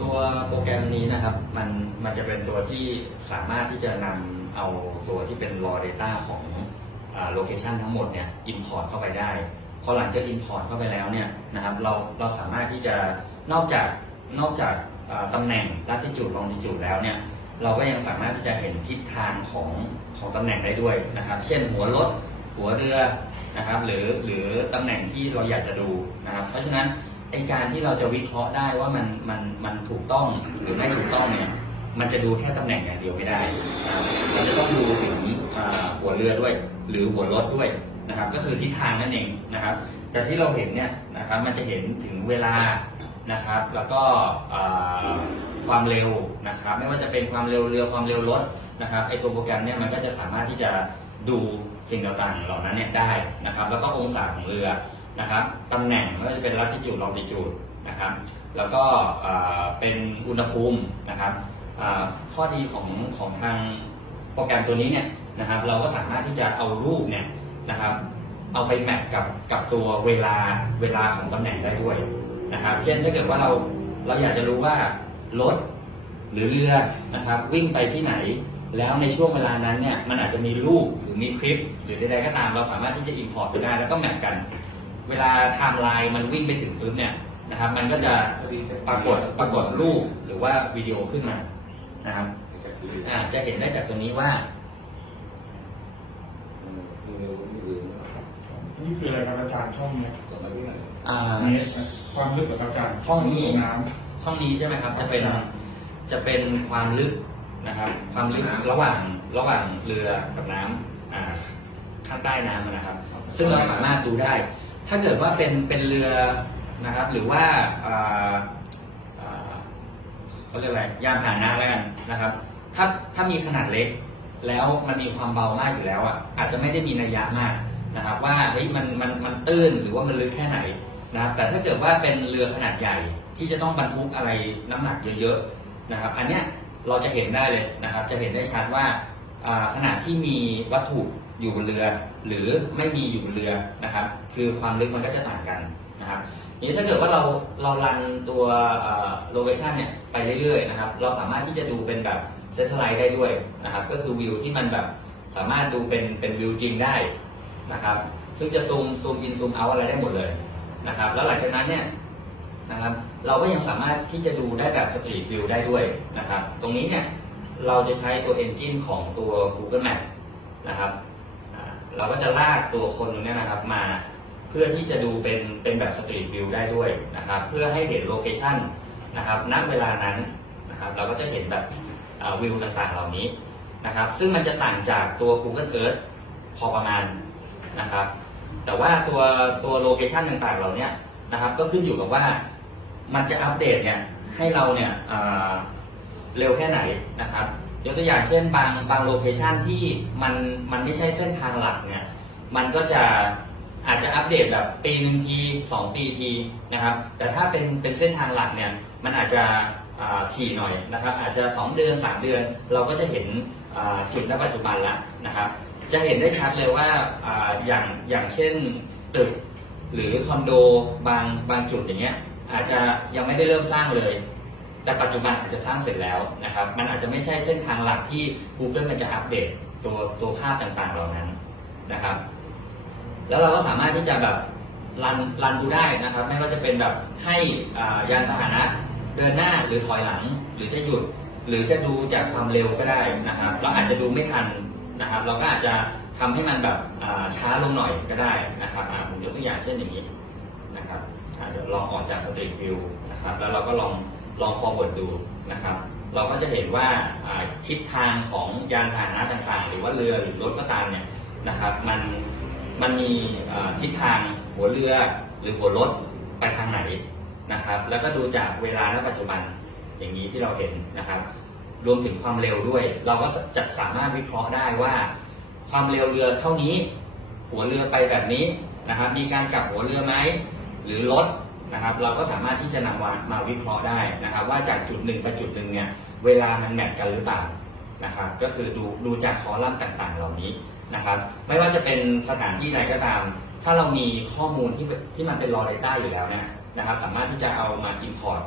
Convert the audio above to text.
ตัวโปรแกรมนี้นะครับมันมันจะเป็นตัวที่สามารถที่จะนำเอาตัวที่เป็น raw data ของโลเคชันทั้งหมดเนี่ย import เข้าไปได้ พอหลังจาก import เข้าไปแล้วเนี่ยนะครับเราเราสามารถที่จะนอกจากนอกจากตำแหน่ง latitude longitude แล้วเนี่ยเราก็ยังสามารถที่จะเห็นทิศทางของของตำแหน่งได้ด้วยนะครับ เช่นหัวรถหัวเรือนะครับหรือหรือตำแหน่งที่เราอยากจะดูนะครับ เพราะฉะนั้น ไอการที่เราจะวิเคราะห์ได้ว่ามันมันมันถูกต้องหรือไม่ถูกต้องเนี่ยมันจะดูแค่ตำแหน่งอย่างเดียวไม่ได้นะครับเราจะต้องดูถึงหัวเรือด้วย หรือหัวรถด้วยนะครับ ก็คือทิศทางนั่นเองนะครับจากที่เราเห็นเนี่ยนะครับมันจะเห็นถึงเวลานะครับ แล้วก็ความเร็วนะครับ ไม่ว่าจะเป็นความเร็วเรือความเร็วรถนะครับไอตัวโปรแกรมเนี่ยมันก็จะสามารถที่จะดูสิ่งต่างๆเหล่านั้นเนี่ยได้นะครับ แล้วก็องศาของเรือ นะครับตำแหน่งไม่ว่าจะเป็น latitude longitude นะครับ แล้วก็เป็นอุณหภูมินะครับข้อดีของของทางโปรแกรมตัวนี้เนี่ยนะครับ เราก็สามารถที่จะเอารูปเนี่ยนะครับ เอาไปแมทกับกับตัวเวลาเวลาของตำแหน่งได้ด้วยนะครับ เช่นถ้าเกิดว่าเราเราอยากจะรู้ว่ารถหรือเรือนะครับ วิ่งไปที่ไหนแล้วในช่วงเวลานั้นเนี่ยมันอาจจะมีรูปหรือมีคลิป หรือใดๆก็ตามเราสามารถที่จะ import ไปได้แล้วก็แมทกัน เวลาไทม์ไลน์มันวิ่งไปถึงปุ๊บเนี่ยนะครับ มันก็จะปรากฏปรากฏรูปหรือว่าวิดีโอขึ้นมานะครับอ่าจะเห็นได้จากตรงนี้ว่านี่คืออะไรครับอาจารย์ช่องเนี้ยอ่าเมตรนะความลึกกับอาจารย์ช่องนี้น้ช่องนี้ใช่ไหมครับ จะเป็นครับจะเป็นความลึกนะครับ ความลึกระหว่างระหว่างเรือกับน้ำอ่าข้างใต้น้ำนะครับ ซึ่งเราสามารถดูได้ ถ้าเกิดว่าเป็นเป็นเรือนะครับหรือว่าอ่าอ่าเขาเรียกอะไรยานพาหนะแล้วกันนะครับ ถ้าถ้ามีขนาดเล็ก แล้วมันมีความเบามากอยู่แล้วอะอาจจะไม่ได้มีนัยยะมากนะครับว่าเฮ้ยมันมันมันตื้นหรือว่ามันลึกแค่ไหนนะครับแต่ถ้าเกิดว่าเป็นเรือขนาดใหญ่ที่จะต้องบรรทุกอะไรน้ำหนักเยอะๆนะครับ อันเนี้ยเราจะเห็นได้เลยนะครับ จะเห็นได้ชัดว่า ขณะที่มีวัตถุอยู่บนเรือ หรือไม่มีอยู่บนเรือนะครับ คือความลึกมันก็จะต่างกันนะครับนี้ถ้าเกิดว่าเราเรารันตัวโลเคชันเนี่ยไปเรื่อยๆนะครับ เราสามารถที่จะดูเป็นแบบเซทไลท์ได้ด้วยนะครับ ก็คือวิวที่มันแบบสามารถดูเป็นเป็นวิวจริงได้นะครับ ซึ่งจะซูมซูมอินซูมเอาอะไรได้หมดเลยนะครับ แล้วหลังจากนั้นเนี่ยนะครับ เราก็ยังสามารถที่จะดูได้แบบสตรีทวิวได้ด้วยนะครับ ตรงนี้เนี่ย เราจะใช้ตัว Engine ของตัว Google Map นะครับเราก็จะลากตัวคนเนี้ยนะครับมาเพื่อที่จะดูเป็นเป็นแบบสตรีทวิวได้ด้วยนะครับ เพื่อให้เห็นโลเคชันนะครับณเวลานั้นนะครับ เราก็จะเห็นแบบวิวต่างๆเหล่านี้นะครับ ซึ่งมันจะต่างจากตัว Google Earth พอประมาณนะครับ แต่ว่าตัวตัวโลเคชันต่างๆเหล่านี้นะครับ ก็ขึ้นอยู่กับว่ามันจะอัปเดตเนี่ยให้เราเนี่ย เร็วแค่ไหนนะครับยกตัวอย่างเช่นบางบางโลเคชันที่มันมันไม่ใช่เส้นทางหลักเนี่ยมันก็จะอาจจะอัปเดตแบบปีหนึ่งทีสองปีทีนะครับแต่ถ้าเป็นเป็นเส้นทางหลักเนี่ยมันอาจจะถี่หน่อยนะครับอาจจะ 2 เดือน 3 เดือน เราก็จะเห็นจุดณปัจจุบันละนะครับจะเห็นได้ชัดเลยว่าอาอย่างอย่างเช่นตึกหรือคอนโดบางบางจุดอย่างเงี้ยอาจจะยังไม่ได้เริ่มสร้างเลย แต่ปัจจุบันอาจจะสร้างเสร็จแล้วนะครับมันอาจจะไม่ใช่เส้นทางหลักที่ Google มันจะอัปเดตตัวตัวภาพต่างๆเหล่านั้นนะครับ แล้วเราก็สามารถที่จะแบบรันรันดูได้นะครับ ไม่ว่าจะเป็นแบบให้ยานพาหนะเดินหน้าหรือถอยหลัง หรือจะหยุด หรือจะดูจากความเร็วก็ได้นะครับ เราอาจจะดูไม่ทันนะครับ เราก็อาจจะทำให้มันแบบช้าลงหน่อยก็ได้นะครับผมยกตัวอย่างเช่นอย่างนี้นะครับเดี๋ยวลองออกจากสตรีทวิวนะครับ แล้วเราก็ลอง ลอง forward ดูนะครับ เราก็จะเห็นว่าทิศทางของยานพาหนะต่างๆ หรือว่าเรือหรือรถก็ตามเนี่ยนะครับมันมันมีทิศทางหัวเรือหรือหัวรถไปทางไหนนะครับ แล้วก็ดูจากเวลาณปัจจุบันอย่างนี้ที่เราเห็นนะครับ รวมถึงความเร็วด้วย เราก็จะสามารถวิเคราะห์ได้ว่า ความเร็วเรือเท่านี้ หัวเรือไปแบบนี้นะครับ มีการกลับหัวเรือไหมหรือลด นะครับเราก็สามารถที่จะนำมามาวิเคราะห์ได้นะครับ ว่าจากจุดหนึ่งไปจุดหนึ่งเนี่ยเวลามันแมทกันหรือเปล่านะครับก็คือดูดูจากคอลัมน์ต่างๆ เหล่านี้นะครับ ไม่ว่าจะเป็นสถานที่ไหนก็ตาม ถ้าเรามีข้อมูลที่ที่มันเป็น raw data อยู่แล้วเนี่ยนะครับ สามารถที่จะเอามา import